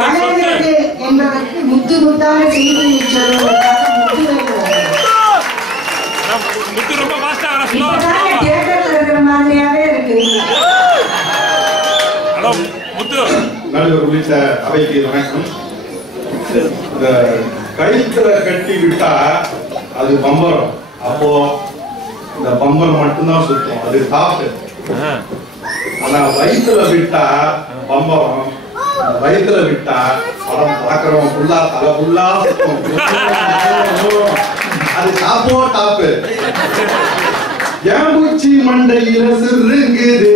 வளர்கிறது என்பதற்கு முத்து முத்தாக செய்தி முத்து ரொம்ப ஃபாஸ்டா தியேட்டர்ல இருக்கிற மாதிரியாவே இருக்கு. ஹலோ முத்து நல்லூர் உள்ளிட்ட அவைக்கு வணக்கம். இந்த கயிற்றுல கட்டி விட்டா அது பம்பரம். அப்போ இந்த பம்பரம் மட்டும்தான் சுத்தும், அது டாப். ஆனா வயிற்றுல விட்டா பம்பரம், வயிற்றுல விட்டா படம் பாக்குறவன் ஃபுல்லா தலை ஃபுல்லா சுத்தும். அது டாப்போ டாப்பு. ஏம்பூச்சி மண்டையில சிறுங்குது.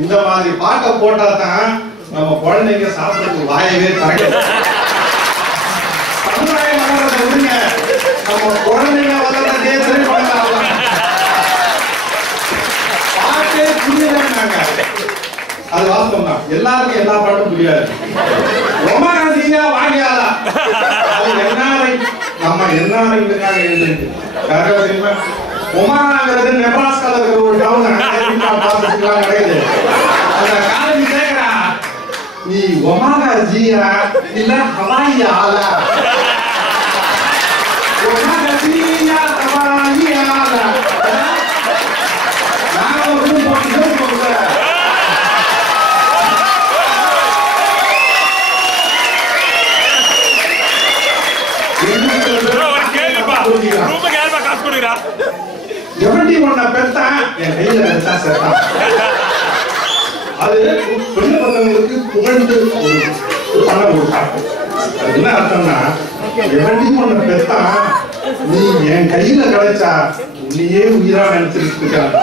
இந்த மாதிரி பாட்டை போட்டா தான் நம்ம குழந்தைங்க சாப்பிடுறதுக்கு வாயவே தரங்க. சமுதாயம் வளர்றத விடுங்க, நம்ம குழந்தைங்க வளர்றதே திரைப்படம். பாட்டே புரியலன்னாங்க, அது வாஸ்தவம் தான். எல்லாருக்கும் எல்லா பாட்டும் புரியாது. ரொம்ப ரசிகா வாங்கியாதா அது என்ஆர்ஐ, நம்ம என்ஆர்ஐக்காக எழுதிருக்கு. யாராவது தெரியுமா? ஒமானாங்கிறது நெப்ராஸ்கால இருக்கிற ஒரு டவுன். கிடையாது. அந்த காலேஜ் கேக்குறா, நீ ஒமாகா ஜியா இல்ல ஹவாய் ஆலா? ஒமாகா ஜியா ஹவாய் ஆலா? நான் ஒரு ரூம் போட்டு எவண்டி ஒன்ன பெத்தா என் கையில எடுத்தா சேர்த்தான். அது பெண்ணு பசங்களுக்கு புகழ்ந்து ஒரு பண்ண ஒரு காட்டு. அது என்ன அர்த்தம்னா, எவண்டி ஒன்ன பெத்தா நீ என் கையில கிடைச்சா உன்னையே உயிரா நினைச்சிட்டு இருக்கான்.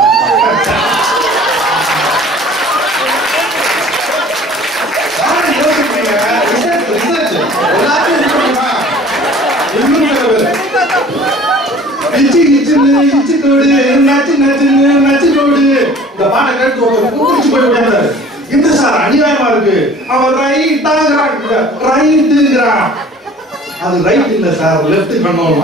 அநியாயமா இருக்கு. அவன் அது ரைட் இல்ல சார், லெஃப்ட் பண்ணணும்.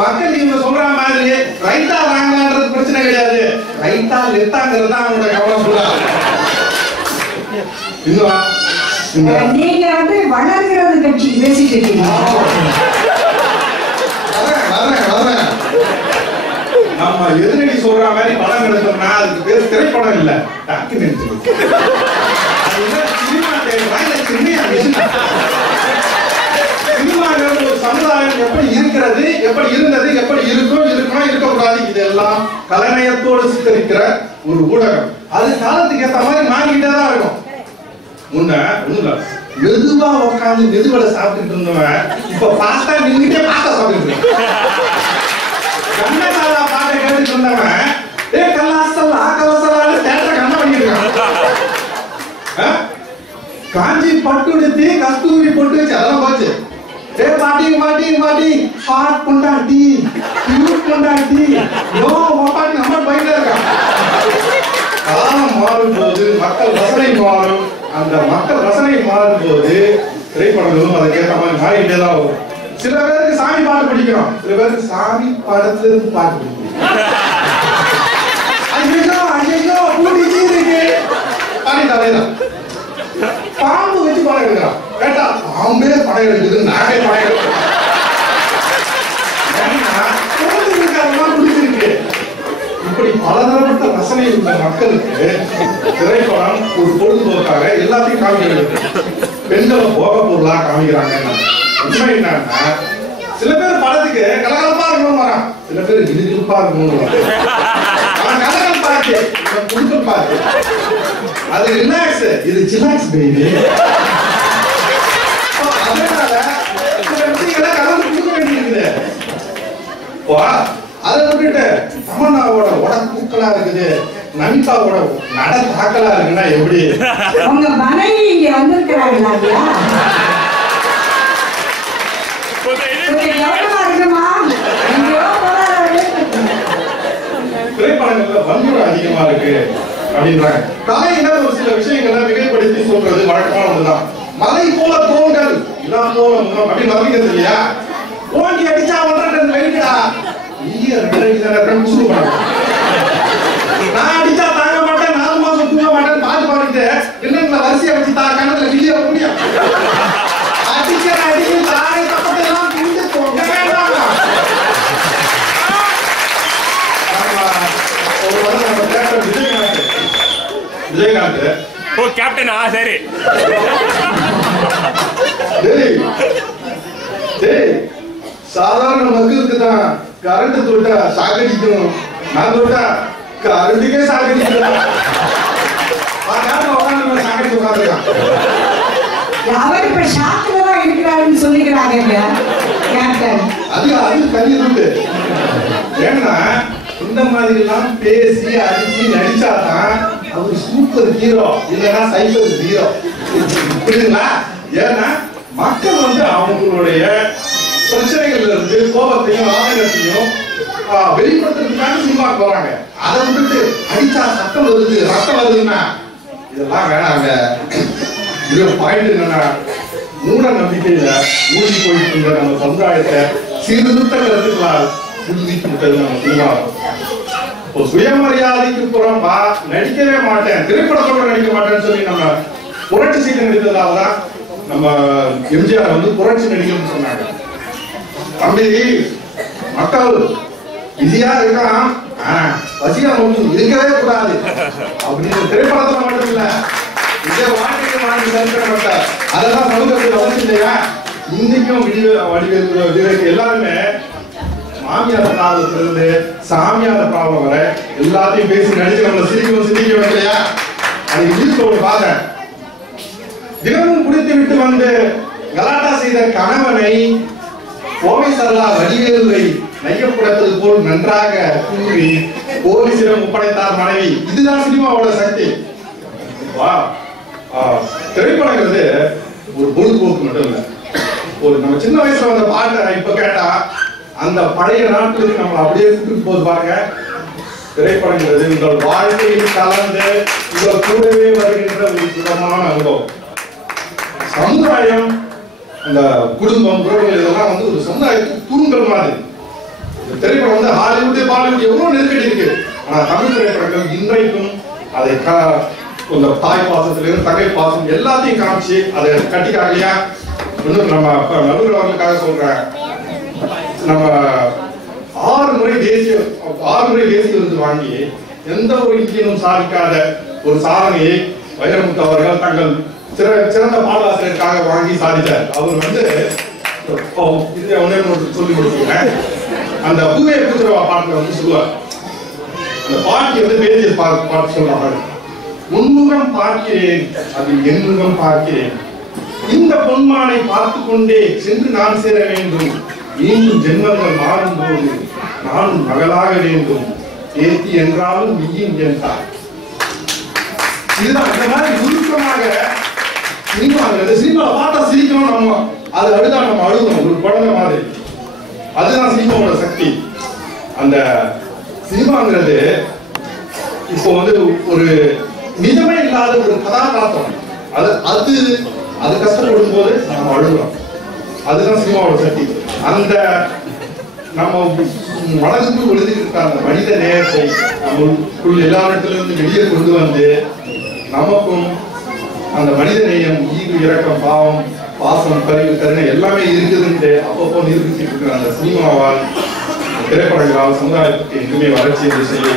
மக்கள் நீங்க சொல்ற மாதிரி ரைட்டா வாங்கலான்றது பிரச்சனை கிடையாது. ரைட்டா லெஃப்டாங்கிறது தான் அவனோட கவலை. நீங்க வந்து வளர்கிறது கட்சி பேசிட்டு இருக்கீங்க. நம்ம எதிரடி சொல்ற மாதிரி படம் எடுத்தோம்னா அதுக்கு பேர் திரைப்படம் இல்ல, டாக்குமெண்ட்ரி. சினிமாங்கிறது ஒரு சமுதாயம் எப்படி இருக்கிறது, எப்படி இருந்தது, எப்படி இருக்கும், இருக்கணும், இருக்கக்கூடாது, இதெல்லாம் கலைநயத்தோடு சித்தரிக்கிற ஒரு ஊடகம். அது காலத்துக்கு ஏற்ற மாதிரி மாறிக்கிட்டே தான் இருக்கும். முன்ன ஒண்ணுல மெதுவா உட்காந்து மெதுவடை சாப்பிட்டுட்டு இருந்தவன் இப்ப பாஸ்டா நின்றுட்டே பாஸ்டா சாப்பிட்டு கண்ணகாலா பாட்டை கேட்டுட்டு இருந்தவன் ஏ கல்லாசல்லா கலசலான்னு தேட்டரை கண்ண பண்ணிட்டு இருக்கான். காஞ்சி பட்டு எடுத்து கஸ்தூரி போட்டு வச்சு அதெல்லாம் போச்சு. ஏ பாட்டி பாட்டி பாட்டி ஹாட் கொண்டாட்டி கியூட் கொண்டாட்டி நோ பாட்டி நம்ம போயிட்டே இருக்கான். காலம் மாறும் போது மக்கள் ரசனை மாறும். அந்த மக்கள் ரசனை மாறும் போது திரைப்படங்களும் அதுக்கேற்ற மாதிரி மாறிக்கிட்டே தான் வரும். சில பேருக்கு சாமி பாட்டு பிடிக்கிறோம், சில பேருக்கு சாமி படத்துல இருந்து பாட்டு பிடிக்கும். ஐயோ ஐயோ பூடிச்சு இருக்கு பாடி தலைதான். பாம்பு வச்சு படம் எடுக்கிறான். கேட்டா பாம்பே படம் எடுக்குது, நானே படம் எடுக்கிறேன். பிடிச்சிருக்கு. இப்படி பலதரப்பட்ட ரசனை உள்ள மக்களுக்கு திரைப்படம் ஒரு பொழுதுபோக்காக எல்லாத்தையும் காமிக்கிறது. பெண்களை போக பொருளா காமிக்கிறாங்க. உண்மை என்னன்னா, சில பேர் படத்துக்கு கலகலப்பா இருக்கணும் வரான், சில பேர் இழுப்பா இருக்கணும் வரான். கலகலப்பா இருக்கு, குடுக்கல் பாரு, அது ரிலாக்ஸ், இது சிலாக்ஸ் பேபி. அதனால சில விஷயங்களை கலந்து கொடுக்க வேண்டியிருக்குது. அதை விட்டுட்டு தமன்னாவோட உட தூக்கலா இருக்குது, நமிதாவோட நட தாக்கலா இருக்குன்னா எப்படி? உங்க மனைவி இங்க வந்திருக்கிறாங்களா? திரைப்படங்கள்ல வன்முறை அதிகமா இருக்கு அப்படின்றாங்க. கலையில ஒரு சில விஷயங்களை மிகைப்படுத்தி சொல்றது வழக்கமானதுதான். மலை போல தோண்டல் இதான் போல முகம் அப்படின்னு நம்பிக்கிறது இல்லையா? ஓண்டி அடிச்சா 1.5 வெயிட்டா நீங்க 2 தானே முசுறு பண்ண. நான் அடிச்சா தாங்க மாட்டேன், 4 மாசம் தூங்க மாட்டேன், பாட்டு பாடிட்டு இல்லைங்களா வரிசையை வச்சு தாக்க விஜயகாந்த். ஓ கேப்டனா, சரி. சாதாரண மக்களுக்கு தான் கரண்ட் தொட்டா சாகடிக்கும், நான் தொட்டா கரண்டுக்கே சாகடிக்கும். சாகடிச்சு உட்காந்துருக்கான். அவர் இப்ப ஷாக்ல தான் இருக்கிறாருன்னு சொல்லிக்கிறாங்க கேப்டன். அது தனி துண்டு. ஏன்னா இந்த மாதிரி எல்லாம் பேசி அடிச்சு நடிச்சாதான் அவர் சூப்பர் ஹீரோ, இல்லைன்னா சைபர் ஹீரோ. புரியுதுங்களா? ஏன்னா மக்கள் வந்து அவங்களுடைய பிரச்சனைகள்ல இருந்து கோபத்தையும் ஆதங்கத்தையும் வெளிப்படுத்துறதுக்காக சினிமா போறாங்க. அதை விட்டுட்டு அடிச்சா சத்தம் வருது, ரத்தம் வருதுன்னா இதெல்லாம் வேணாங்க. இது பாயிண்ட் என்னன்னா, மூட நம்பிக்கையில மூழ்கி போயிட்டு இருந்த நம்ம சமுதாயத்தை சீர்திருத்த கருத்துக்களால் புதுப்பித்து விட்டது நம்ம சினிமா. சுயமரியாதைக்கு புறம்பா நடிக்கவே மாட்டேன், திரைப்படத்தோட நடிக்க மாட்டேன்னு சொல்லி நம்ம புரட்சி செய்து நடித்ததால்தான் நம்ம எம்ஜிஆர் வந்து புரட்சி நடிக்கணும்னு சொன்னாங்க. தம்பி, மக்கள் பிஸியா இருக்கலாம், பசியா மட்டும் இருக்கவே கூடாது அப்படின்னு திரைப்படத்துல மட்டும் இல்ல, வாழ்க்கைக்கு வாழ்க்கை சரித்திரப்பட்டார். அதெல்லாம் சமூகத்தில் வந்து இல்லையா? இன்னைக்கும் வடிவேல் எல்லாருமே மாமியார் ப்ராப்ளத்துல இருந்து சாமியார் ப்ராப்ளம் வர எல்லாத்தையும் பேசி நடிச்சு நம்மளை சிரிக்கணும் இல்லையா? அது ஈஸ்வரோட பாதை. தினமும் குடித்து விட்டு வந்து கலாட்டா செய்த கணவனை கோவை சரளா வடிவேலுவை நையப்படுத்தது போல் நன்றாக கூறி போலீசிடம் ஒப்படைத்தார் மனைவி. இதுதான் சினிமாவோட சக்தி. திரைப்படங்கிறது ஒரு பொழுதுபோக்கு மட்டும் இல்ல. ஒரு நம்ம சின்ன வயசுல வந்த பாட்டை இப்ப கேட்டா அந்த பழைய நாட்களுக்கு நம்மளை அப்படியே கூட்டிட்டு போது பாருங்க. திரைப்படங்கிறது உங்கள் வாழ்க்கையில் கலந்து உங்கள் கூடவே வருகின்ற ஒரு சுகமான அனுபவம். சமுதாயம், அந்த குடும்பம், உறவுகள் இதெல்லாம் வந்து ஒரு சமுதாயத்துக்கு தூண்கள் மாதிரி. திரைப்படம் வந்து ஹாலிவுட் பாலிவுட் எவ்வளவு நெருக்கடி இருக்கு. ஆனா தமிழ் திரைப்படங்கள் இன்றைக்கும் அதை இந்த தாய் பாசத்திலிருந்து தகை பாசம் எல்லாத்தையும் காமிச்சு அதை கட்டிக்காகலையா. இன்னும் நம்ம நடுவர் அவர்களுக்காக சொல்றேன், நம்ம 6 முறை தேசிய விருது வாங்கி எந்த ஒரு இந்தியனும் சாதிக்காத ஒரு சாதனையை வைரமுத்து அவர்கள் தங்கள் சிறந்த பாடலாசிரியருக்காக வாங்கி சாதித்தார். அவர் வந்து சொல்லி கொடுத்துருக்கேன். அந்த பூவே பூத்திரவா பாட்டுல வந்து சொல்லுவார், அந்த பாட்டி வந்து பேசிய பாட்டு சொல்லுவாங்க. உன்முகம் பார்க்கிறேன், அது என் முகம் பார்க்கிறேன், இந்த பொன்மானை பார்த்து கொண்டே சென்று நான் சேர வேண்டும், மீண்டும் ஜென்மங்கள் மாறும் போது நானும் மகளாக வேண்டும், ஏத்தி என்றாலும் நீயும் என்றார். இதுதான் இந்த மாதிரி உருக்கமாக சினிமா பார்த்தா சிரிக்கணும். நம்ம அது அடுத்தா நம்ம அழுகணும் ஒரு குழந்தை மாதிரி. அதுதான் சினிமாவோட சக்தி. அந்த சினிமாங்கிறது இப்போ வந்து ஒரு நிஜமே இல்லாத ஒரு கதாபாத்திரம். அது கஷ்டப்படும் போது நம்ம அழுகிறோம். அதுதான் சினிமாவோட சக்தி. அந்த நம்ம மனதுக்குள் எழுதிக்கிட்ட அந்த மனித நேயத்தை நம்மளுக்குள் எல்லா இடத்திலிருந்து வெளியே கொண்டு வந்து நமக்கும் அந்த மனித நேயம், ஈடு, இரக்கம், பாவம், பாசம், கருவி, கருணை எல்லாமே இருக்குதுன்ட்டு அப்பப்போ நிரூபிச்சுட்டு இருக்கிற அந்த சினிமாவால், திரைப்படங்களால் சமுதாயத்துக்கு எங்குமே வளர்ச்சி என்று சொல்லி